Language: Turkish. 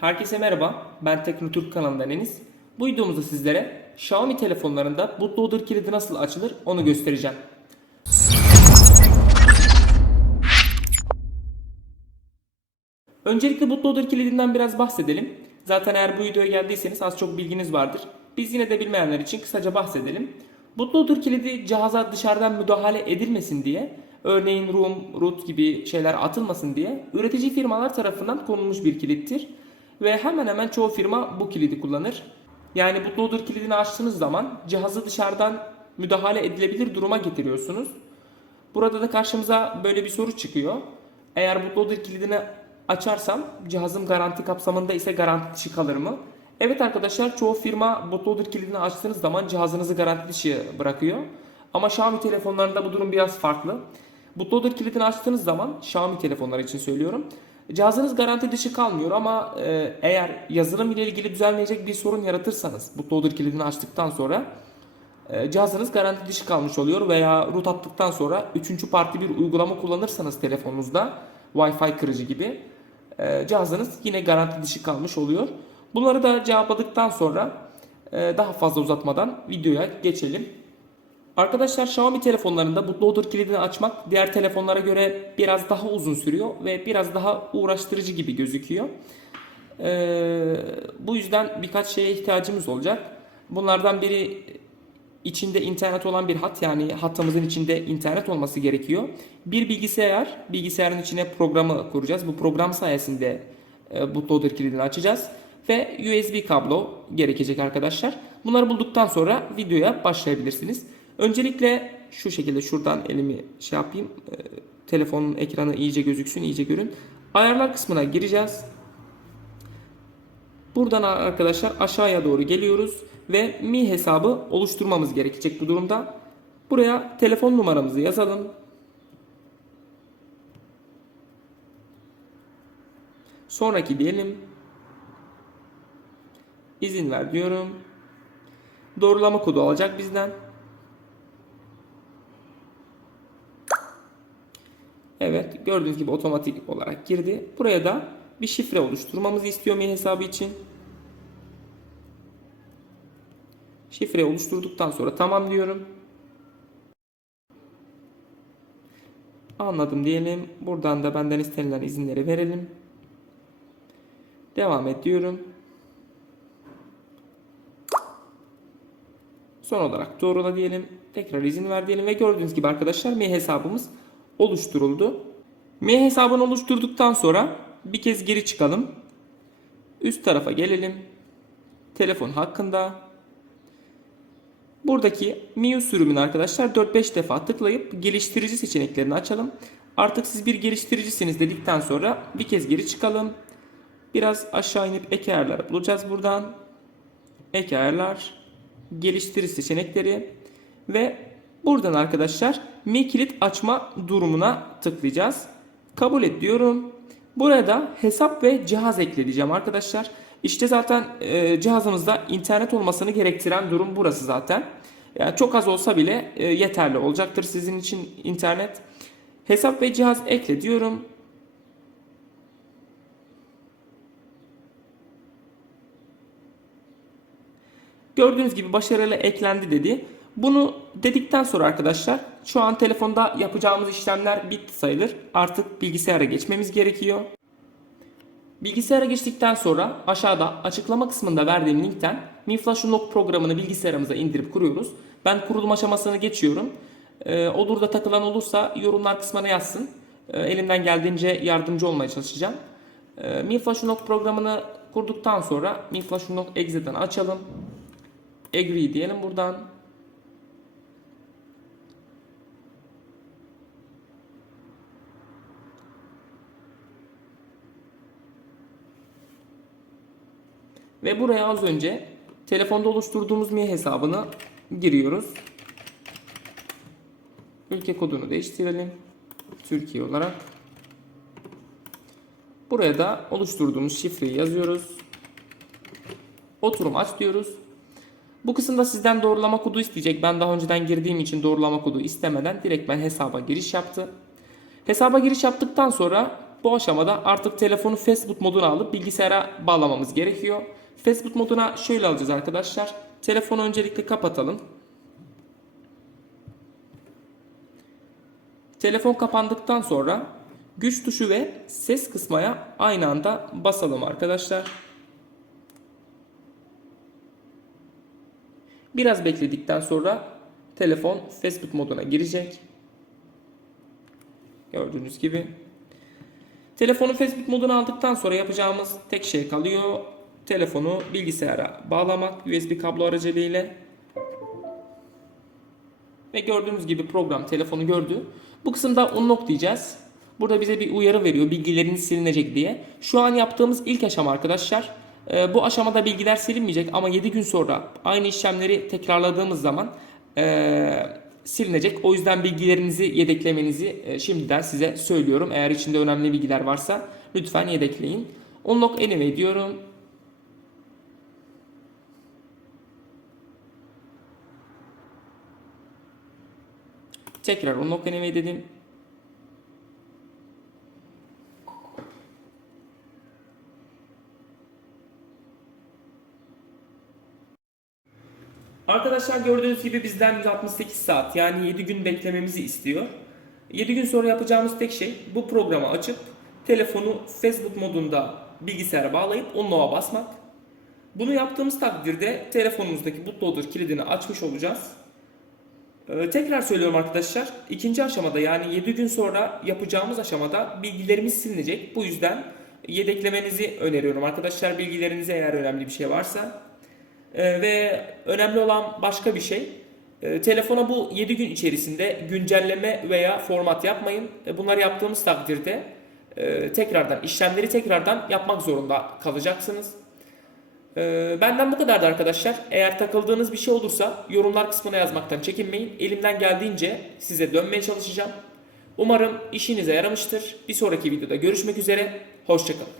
Herkese merhaba, ben Teknotürk kanalından Enis. Bu videomuzda sizlere Xiaomi telefonlarında bootloader kilidi nasıl açılır onu göstereceğim. Öncelikle bootloader kilidinden biraz bahsedelim. Zaten eğer bu videoya geldiyseniz az çok bilginiz vardır. Biz yine de bilmeyenler için kısaca bahsedelim. Bootloader kilidi cihaza dışarıdan müdahale edilmesin diye, örneğin room, root gibi şeyler atılmasın diye üretici firmalar tarafından konulmuş bir kilittir. Ve hemen hemen çoğu firma bu kilidi kullanır. Yani bootloader kilidini açtığınız zaman cihazı dışarıdan müdahale edilebilir duruma getiriyorsunuz. Burada da karşımıza böyle bir soru çıkıyor. Eğer bootloader kilidini açarsam cihazım garanti kapsamında ise garanti dışı kalır mı? Evet arkadaşlar çoğu firma bootloader kilidini açtığınız zaman cihazınızı garanti dışı bırakıyor. Ama Xiaomi telefonlarında bu durum biraz farklı. Bootloader kilidini açtığınız zaman Xiaomi telefonları için söylüyorum. Cihazınız garanti dışı kalmıyor ama e, eğer yazılım ile ilgili düzelmeyecek bir sorun yaratırsanız bootloader kilidini açtıktan sonra e, cihazınız garanti dışı kalmış oluyor veya root attıktan sonra üçüncü parti bir uygulama kullanırsanız telefonunuzda Wi-Fi kırıcı gibi e, cihazınız yine garanti dışı kalmış oluyor. Bunları da cevapladıktan sonra daha fazla uzatmadan videoya geçelim. Arkadaşlar Xiaomi telefonlarında bootloader kilidini açmak diğer telefonlara göre biraz daha uzun sürüyor ve biraz daha uğraştırıcı gibi gözüküyor. Ee, bu yüzden birkaç şeye ihtiyacımız olacak. Bunlardan biri içinde internet olan bir hat yani hattımızın içinde internet olması gerekiyor. Bir bilgisayar, bilgisayarın içine programı kuracağız. Bu program sayesinde e, bootloader kilidini açacağız ve USB kablo gerekecek arkadaşlar. Bunları bulduktan sonra videoya başlayabilirsiniz. Öncelikle şu şekilde şuradan elimi şey yapayım. E, telefonun ekranı iyice gözüksün, iyice görün. Ayarlar kısmına gireceğiz. Buradan arkadaşlar aşağıya doğru geliyoruz ve Mi hesabı oluşturmamız gerekecek bu durumda. Buraya telefon numaramızı yazalım. Sonraki diyelim. İzin ver diyorum. Doğrulama kodu alacak bizden. Evet gördüğünüz gibi otomatik olarak girdi. Buraya da bir şifre oluşturmamızı istiyor mail hesabı için. Şifre oluşturduktan sonra tamam diyorum. Anladım diyelim. Buradan da benden istenilen izinleri verelim. Devam et diyorum. Son olarak doğrula diyelim. Tekrar izin ver diyelim ve gördüğünüz gibi arkadaşlar mail hesabımız oluşturuldu. Mail hesabını oluşturduktan sonra bir kez geri çıkalım. Üst tarafa gelelim. Telefon hakkında. Buradaki MIUI sürümünü arkadaşlar 4-5 defa tıklayıp geliştirici seçeneklerini açalım. Artık siz bir geliştiricisiniz dedikten sonra bir kez geri çıkalım. Biraz aşağı inip ek ayarları bulacağız buradan. Ek ayarlar, geliştirici seçenekleri ve buradan arkadaşlar Mi kilit açma durumuna tıklayacağız. Kabul et diyorum. Burada hesap ve cihaz ekle arkadaşlar. İşte zaten e, cihazımızda internet olmasını gerektiren durum burası zaten. Yani çok az olsa bile e, yeterli olacaktır sizin için internet. Hesap ve cihaz ekle diyorum. Gördüğünüz gibi başarılı eklendi dedi. Bunu dedikten sonra arkadaşlar şu an telefonda yapacağımız işlemler bitti sayılır. Artık bilgisayara geçmemiz gerekiyor. Bilgisayara geçtikten sonra aşağıda açıklama kısmında verdiğim linkten Mi Flash Unlock programını bilgisayarımıza indirip kuruyoruz. Ben kurulum aşamasını geçiyorum. Ee, olur da takılan olursa yorumlar kısmına yazsın. Ee, elimden geldiğince yardımcı olmaya çalışacağım. Ee, Mi Flash Unlock programını kurduktan sonra Mi Flash Unlock Exe'den açalım. Agree diyelim buradan. Ve buraya az önce telefonda oluşturduğumuz Mi hesabını giriyoruz. Ülke kodunu değiştirelim. Türkiye olarak. Buraya da oluşturduğumuz şifreyi yazıyoruz. Oturum aç diyoruz. Bu kısımda sizden doğrulama kodu isteyecek. Ben daha önceden girdiğim için doğrulama kodu istemeden direkt ben hesaba giriş yaptı. Hesaba giriş yaptıktan sonra bu aşamada artık telefonu Facebook moduna alıp bilgisayara bağlamamız gerekiyor. Facebook moduna şöyle alacağız arkadaşlar. Telefonu öncelikle kapatalım. Telefon kapandıktan sonra güç tuşu ve ses kısmaya aynı anda basalım arkadaşlar. Biraz bekledikten sonra telefon Facebook moduna girecek. Gördüğünüz gibi. Telefonu Facebook moduna aldıktan sonra yapacağımız tek şey kalıyor. Telefonu bilgisayara bağlamak USB kablo aracılığıyla. Ve gördüğünüz gibi program telefonu gördü. Bu kısımda unlock diyeceğiz. Burada bize bir uyarı veriyor bilgileriniz silinecek diye. Şu an yaptığımız ilk aşama arkadaşlar. Ee, bu aşamada bilgiler silinmeyecek ama 7 gün sonra aynı işlemleri tekrarladığımız zaman ee, silinecek. O yüzden bilgilerinizi yedeklemenizi e, şimdiden size söylüyorum. Eğer içinde önemli bilgiler varsa lütfen yedekleyin. Unlock anyway diyorum. Tekrar unlock anyway dedim. Arkadaşlar gördüğünüz gibi bizden 168 saat yani 7 gün beklememizi istiyor. 7 gün sonra yapacağımız tek şey bu programı açıp telefonu Facebook modunda bilgisayara bağlayıp unlock'a basmak. Bunu yaptığımız takdirde telefonumuzdaki bootloader kilidini açmış olacağız. Ee, tekrar söylüyorum arkadaşlar. ikinci aşamada yani 7 gün sonra yapacağımız aşamada bilgilerimiz silinecek. Bu yüzden yedeklemenizi öneriyorum arkadaşlar bilgilerinize eğer önemli bir şey varsa. Ee, ve önemli olan başka bir şey. e, telefona bu 7 gün içerisinde güncelleme veya format yapmayın. E, bunları yaptığımız takdirde e, tekrardan işlemleri tekrardan yapmak zorunda kalacaksınız. E, benden bu kadardı arkadaşlar. Eğer takıldığınız bir şey olursa yorumlar kısmına yazmaktan çekinmeyin. Elimden geldiğince size dönmeye çalışacağım. Umarım işinize yaramıştır. Bir sonraki videoda görüşmek üzere. Hoşçakalın.